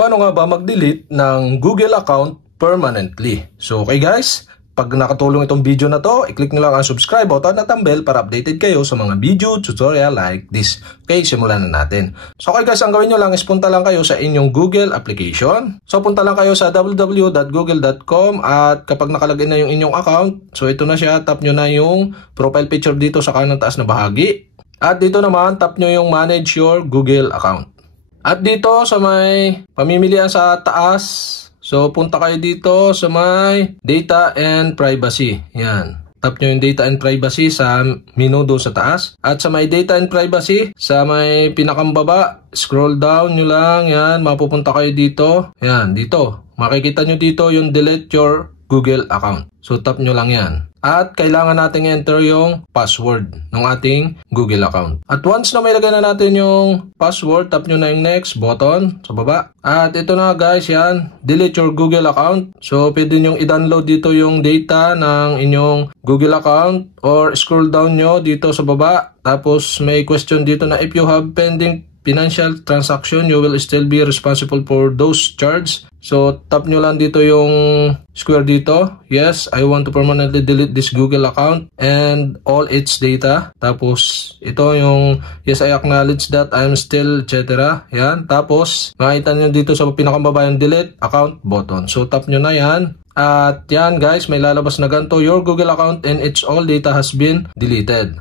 Paano nga ba mag-delete ng Google account permanently? So okay guys, pag nakatulong itong video na to, i-click nyo lang ang subscribe button at ang bell para updated kayo sa mga video tutorial like this. Okay, simulan na natin. So okay guys, ang gawin nyo lang is punta lang kayo sa inyong Google application. So punta lang kayo sa www.google.com at kapag nakalagin na yung inyong account, so ito na siya, tap nyo na yung profile picture dito sa kanang taas na bahagi. At dito naman, tap nyo yung manage your Google account. At dito sa may pamimilian sa taas, so punta kayo dito sa may data and privacy. Yan. Tap nyo yung data and privacy sa menu doon sa taas. At sa may data and privacy, sa may pinakambaba, scroll down nyo lang. Yan. Mapupunta kayo dito. Yan. Dito. Makikita nyo dito yung delete your Google account. So tap nyo lang yan. At kailangan natin enter yung password ng ating Google account. At once na may lagay na natin yung password, tap nyo na yung next button sa baba. At ito na guys, yan. Delete your Google account. So pwede nyo i-download dito yung data ng inyong Google account or scroll down nyo dito sa baba. Tapos may question dito na if you have pending financial transaction, you will still be responsible for those charges. So, tap nyo lang dito yung square dito. Yes, I want to permanently delete this Google account and all its data. Tapos, ito yung yes, I acknowledge that I'm still, etc. Yan. Tapos, makita nyo dito sa pinakababa yung delete account button. So, tap nyo na yan. At yan guys, may lalabas na ganito, your Google account and its all data has been deleted.